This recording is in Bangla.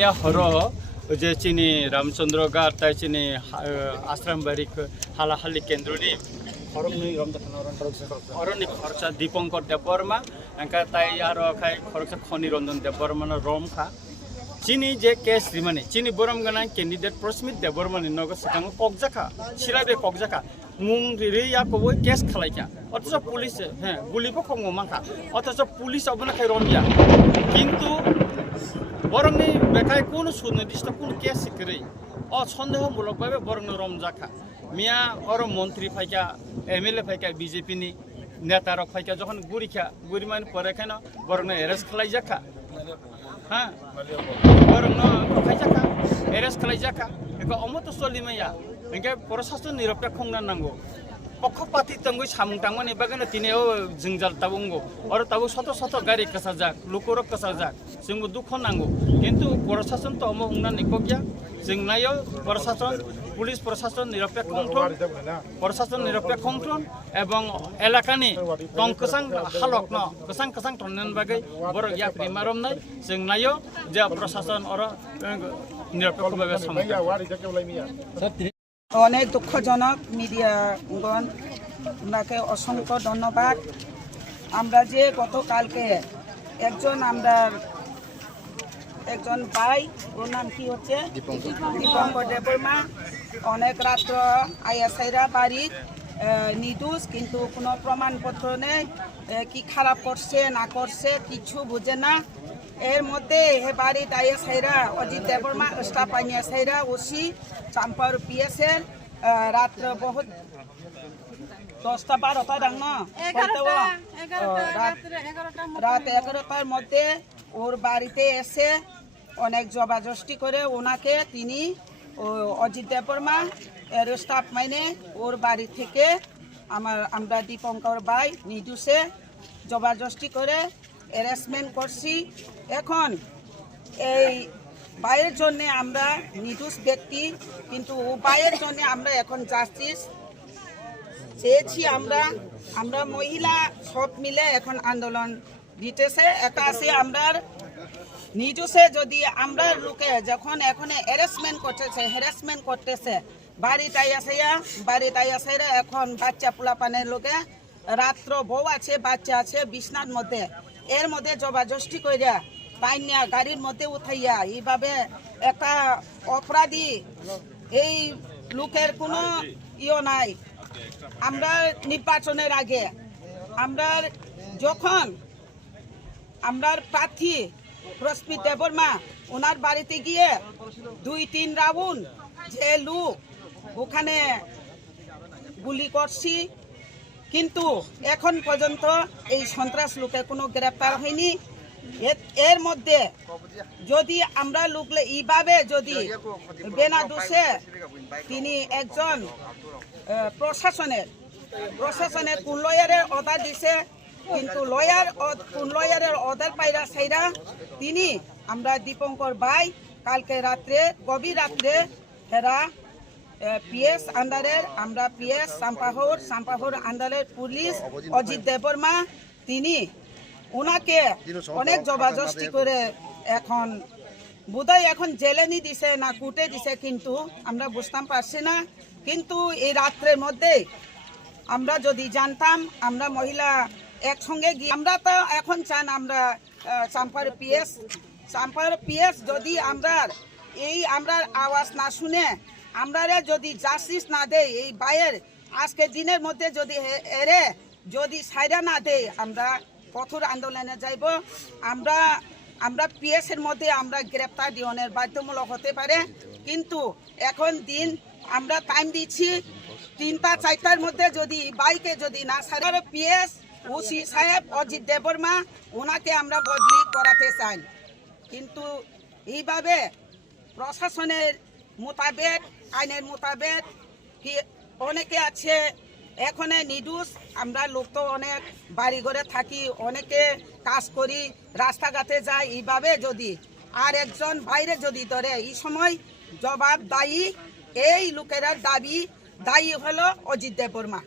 हरो जे चिनी रामचंद्र गार ताई चिनी आश्रम बारी हालाहाली केंद्रनी अरण्य खर्चा दीपंकर देवबर्मा एंका ताई आरो खाय खर्चा खनि रंजन देवबर्मा रोम खा चिनी जे केस रिमानी चिनी बोरम गना कैंडिडेट प्रस्मित देवबर्मा नगो सकांग कगजाखा सिराबे कगजाखा मुं रिया को केस खलाइका अथच पुलिस हैं गुलिबो खंगो माखा अथच पुलिस अबना खाय रमया किंतु बरंनि बेखाय कोनो सुनिर्दिष्ट कोनो केस सिकरै सन्देहमूलक भावे बरंनो रमजाखा मिया और मंत्री फाइका एमएलए फाइका बीजेपी नि नेता रक फाइका जखन गुरिमान परेखान बरंनो एरेस्ट खालाइजाखा हाँ बरंनो खाइजाखा एरेस्ट खालाइजाखा एका अमत सलिमाया एंके प्रशासन निरपेक्ष खुंना नांगौ पक्षपाती तंगु सामुं तांगमानि बागनो तिनेओ जोंजाल ताबुंगो और ताबु सत सत गारि कसाजाक लुकुरक कसाजाक जोंबो दुख नांगौ किंतु प्रशासन तो अमो हुंना निकगया जोंनायो प्रशासन पुलिस प्रशासन निरपेक्ष खुंथ्रन एवं एलाकानि तंकसां हालक न कसां टनन बागै बर या प्रिमारमनाय जोंनायो जे प्रशासन और निरपेक्ष भावे सामलाय অনেক দুঃখজনক মিডিয়াগণ আপনাকে অসংখ্য ধন্যবাদ। আমরা যে গতকালকে একজন ভাই ওর নাম কি হচ্ছে দীপঙ্কর দেববর্মা অনেক রাত্র আইএসআইরা বাড়ি নির্দোষ কিন্তু কোনো প্রমাণপত্র নেই কি খারাপ করছে না করছে কিছু বুঝে না এর মধ্যে হে বাড়িতে আইএসআইরা অজিত দেববর্মা স্টাফ আইএসআইরা ওসি চাম্পার পিএসের রাত্র বহুত 10টা 12টা দাং না রাত 11টার মধ্যে ওর বাড়িতে এসে অনেক জবাজস্তি করে ওনাকে তিনি অজিত দেববর্মা এর স্টাফ মাইনে ওর বাড়ি থেকে আমরা দীপঙ্কর ভাই নির্দোষে জবাজস্তি করে হ্যারাসমেন্ট করছি। এখন এই ভাইয়ের জন্য আমরা নির্দোষ ব্যক্তি কিন্তু ভাইয়ের জন্য আমরা এখন জাস্টিস চেয়েছি। আমরা মহিলা সব মিলে এখন আন্দোলন দিতেছে একাশে আমরা নির্দোষে যদি আমরা লোকে যখন এখন হ্যারাসমেন্ট করতেছে বাড়িতে আইয়াছেরা এখন বাচ্চা পোলাপানের লোকে রাত্র বউ আছে বাচ্চা আছে বিছনার মধ্যে এর মধ্যে জবাজস্তি কইরা পাইনিয়া গাড়ির মধ্যে উঠাইয়া এইভাবে একটা অপরাধী এই লোকের কোনো নাই। আমরা নির্বাচনের আগে যখন আমরা প্রার্থী প্রস্মিত দেববর্মা ওনার বাড়িতে গিয়ে 2-3 রাউন্ড যে লোক ওখানে গুলি করছি কিন্তু এখন পর্যন্ত এই সন্ত্রাস লোকে কোনো গ্রেপ্তার হয়নি। এর মধ্যে যদি আমরা লোকলে এইভাবে যদি বেনা দোষে তিনি একজন প্রশাসনের কোন লয়ারের অর্ডার দিছে কিন্তু লয়ারের অর্ডার পাইরা সাইরা তিনি আমরা দীপঙ্কর ভাই কালকে রাত্রে গভীর রাত্রে হেরা পিএস আন্ডারের আমরা পিএস সাম্পাহর আন্ডারের পুলিশ অজিত দেববর্মা তিনি ওনাকে অনেক জবাজস্তি করে এখন বোধহয় এখন জেলে নি দিছে না কুটে দিছে কিন্তু আমরা বুঝতাম পারছি না। কিন্তু এই রাত্রের মধ্যে আমরা যদি জানতাম আমরা মহিলা একসঙ্গে গিয়ে আমরা তো এখন চান আমরা চাম্পার পিএস যদি আমরা আওয়াজ না শুনে আমরা যদি জাস্টিস না দেয় এই ভাইয়ের আজকে দিনের মধ্যে যদি সাইরা না দেয় আমরা কঠোর আন্দোলনে যাইব। আমরা পিএসের মধ্যে আমরা গ্রেপ্তার দিওনের বাধ্যমূলক হতে পারে কিন্তু এখন দিন আমরা টাইম দিচ্ছি 3টা 4টার মধ্যে যদি বাইকে যদি না সারে পিএস ওসি সাহেব অজিত দেববর্মা ওনাকে আমরা বদলি করাতে চাই কিন্তু এইভাবে প্রশাসনের মোতাবেক আইনের মোতাবেক কি অনেকে আছে এখন নির্দোষ আমরা লোক তো অনেক বাড়ি ঘরে থাকি অনেকে কাজ করি রাস্তাঘাটে যাই এইভাবে যদি আর একজন বাইরে যদি ধরে এই সময় জবাব দায়ী এই লোকেরা দায়ী হলো অজিত দেববর্মা।